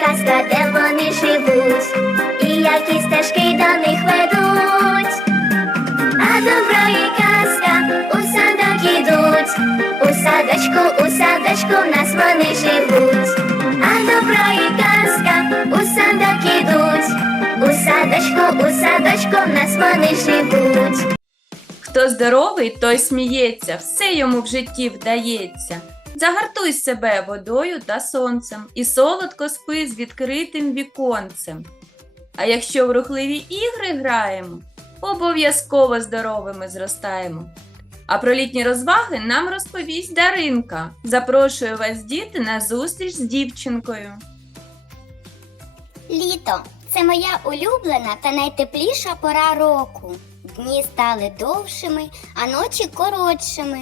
казка, де вони живуть, і які стежки до них ведуть. А добро і казка у садок ідуть, у садочку, у садочку в нас вони живуть. А добро і казка у садок ідуть, у садочку, у садочку в нас вони живуть. Хто здоровий, той сміється, все йому в житті вдається. Загартуй себе водою та сонцем і солодко спи з відкритим віконцем. А якщо в рухливі ігри граємо, обов'язково здоровими зростаємо. А про літні розваги нам розповість Даринка. Запрошую вас, діти, на зустріч з дівчинкою. Літо це моя улюблена та найтепліша пора року. Дні стали довшими, а ночі коротшими.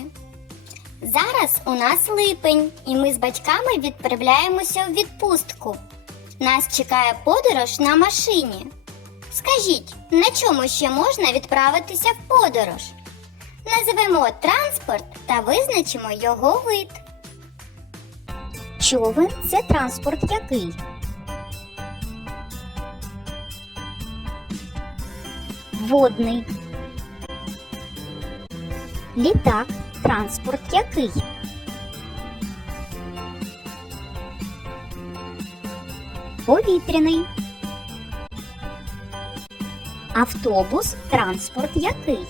Зараз у нас липень, і ми з батьками відправляємося в відпустку. Нас чекає подорож на машині. Скажіть, на чому ще можна відправитися в подорож? Називемо транспорт та визначимо його вид. Човен це транспорт який? Водний. Літак. Транспорт який? Повітряний. Автобус. Транспорт який?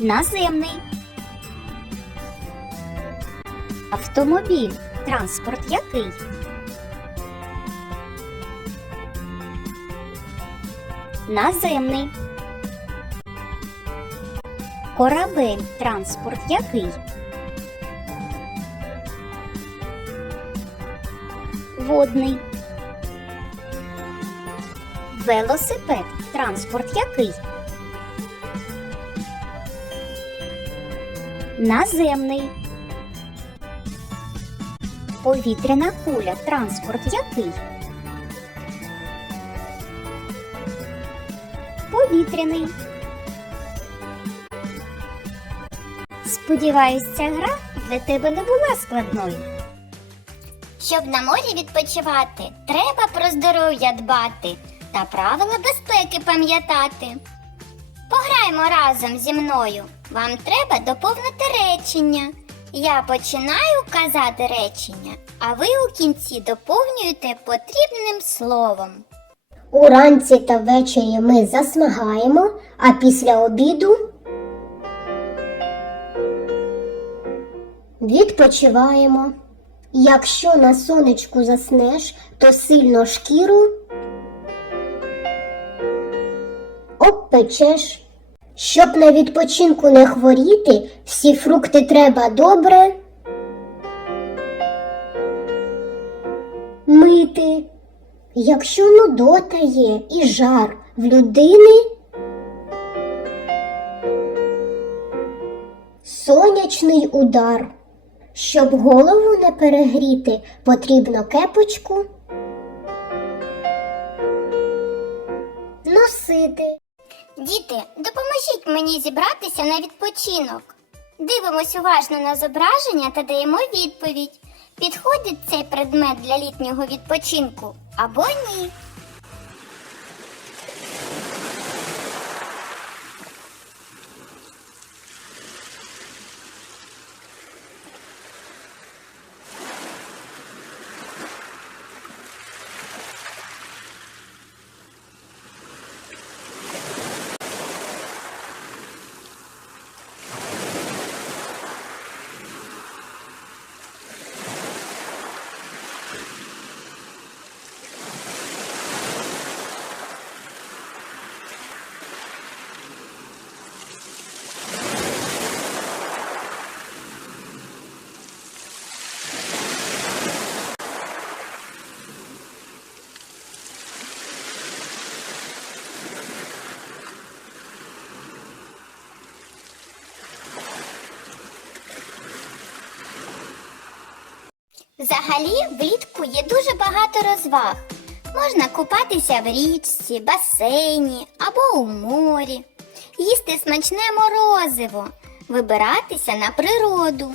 Наземний. Автомобіль. Транспорт який? Наземний. Корабель. Транспорт який? Водний. Велосипед. Транспорт який? Наземний. Повітряна куля. Транспорт який? Повітряний. Сподіваюсь, ця гра для тебе не була складною. Щоб на морі відпочивати, треба про здоров'я дбати та правила безпеки пам'ятати. Пограємо разом зі мною. Вам треба доповнити речення. Я починаю казати речення, а ви у кінці доповнюєте потрібним словом. Уранці та ввечері ми засмагаємо, а після обіду відпочиваємо. Якщо на сонечку заснеш, то сильно шкіру обпечеш. Щоб на відпочинку не хворіти, всі фрукти треба добре мити. Якщо нудота є і жар в людини, сонячний удар. Щоб голову не перегріти, потрібно кепочку носити. Діти, допоможіть мені зібратися на відпочинок. Дивимось уважно на зображення та даємо відповідь. Підходить цей предмет для літнього відпочинку або ні. Взагалі, влітку є дуже багато розваг. Можна купатися в річці, басейні або у морі, їсти смачне морозиво, вибиратися на природу.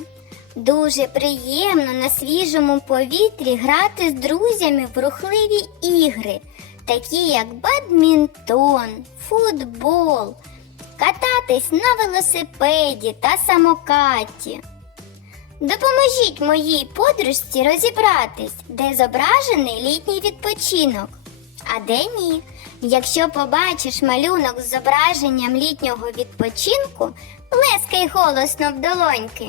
Дуже приємно на свіжому повітрі грати з друзями в рухливі ігри, такі як бадмінтон, футбол, кататись на велосипеді та самокаті. Допоможіть моїй подружці розібратись, де зображений літній відпочинок, а де ні. Якщо побачиш малюнок з зображенням літнього відпочинку, плескай голосно в долоньки.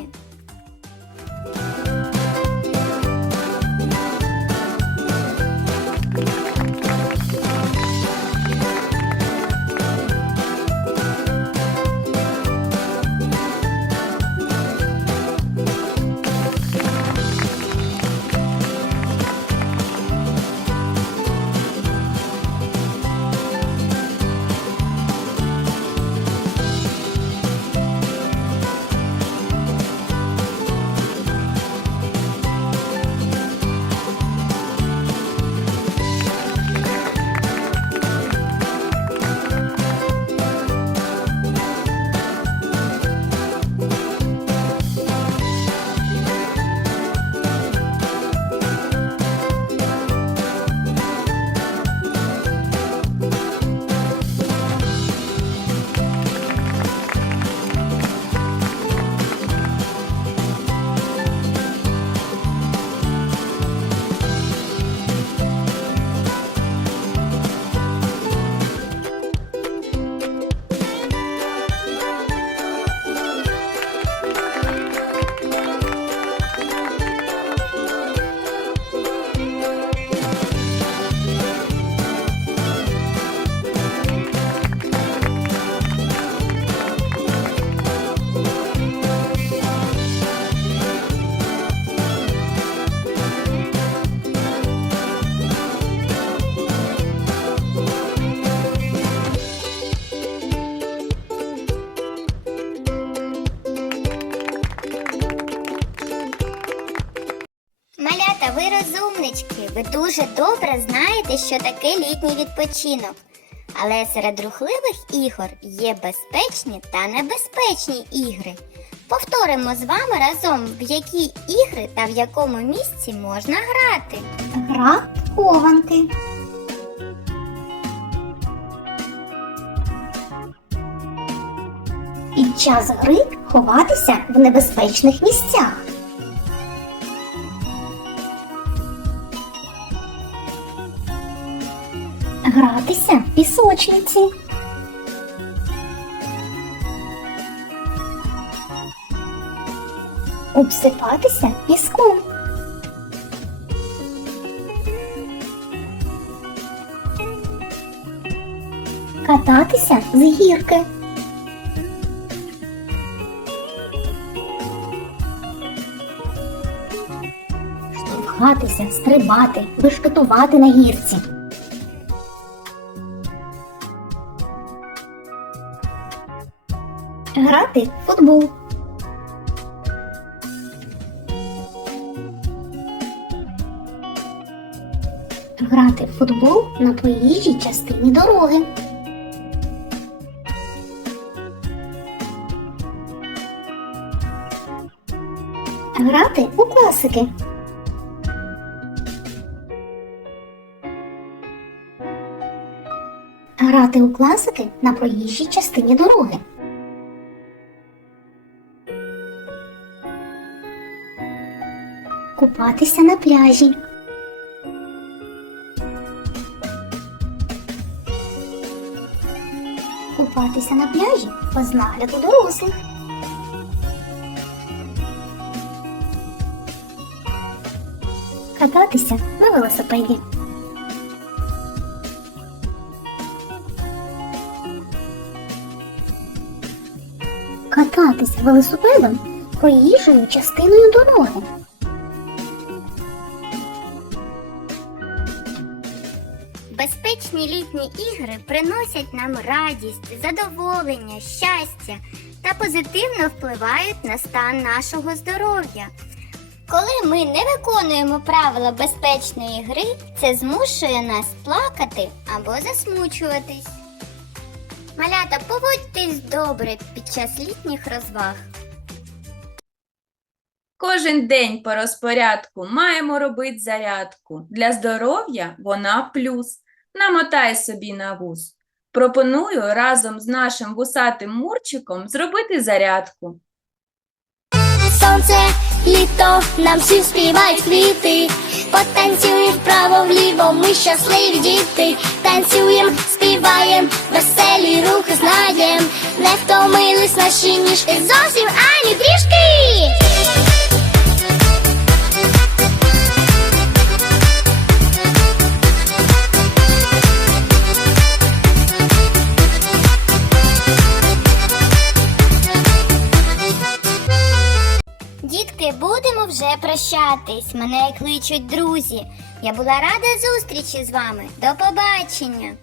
Ви дуже добре знаєте, що таке літній відпочинок. Але серед рухливих ігор є безпечні та небезпечні ігри. Повторимо з вами разом, в які ігри та в якому місці можна грати. Гра хованки. Під час гри ховатися в небезпечних місцях. Гратися в пісочниці. Обсипатися піском. Кататися з гірки. Штовхатися, стрибати, вишкотувати на гірці. Грати в футбол. Грати в футбол на проїжджій частині дороги. Грати у класики. Грати у класики на проїжджій частині дороги. Купатися на пляжі. Купатися на пляжі без нагляду дорослих. Кататися на велосипеді. Кататися велосипедом проїжджою частиною дороги. Безпечні літні ігри приносять нам радість, задоволення, щастя та позитивно впливають на стан нашого здоров'я. Коли ми не виконуємо правила безпечної гри, це змушує нас плакати або засмучуватись. Малята, поводьтесь добре під час літніх розваг. Кожен день по розпорядку маємо робити зарядку. Для здоров'я вона плюс. Намотай собі на вуз. Пропоную разом з нашим вусатим Мурчиком зробити зарядку. Сонце, літо, нам всі співають квіти. Потанцюємо вправо вліво, ми щасливі діти. Танцюєм, співаєм, веселі рухи знаєм. Не втомились наші ніжки зовсім ані трішки. Прощатись. Мене кличуть друзі. Я була рада зустрічі з вами. До побачення.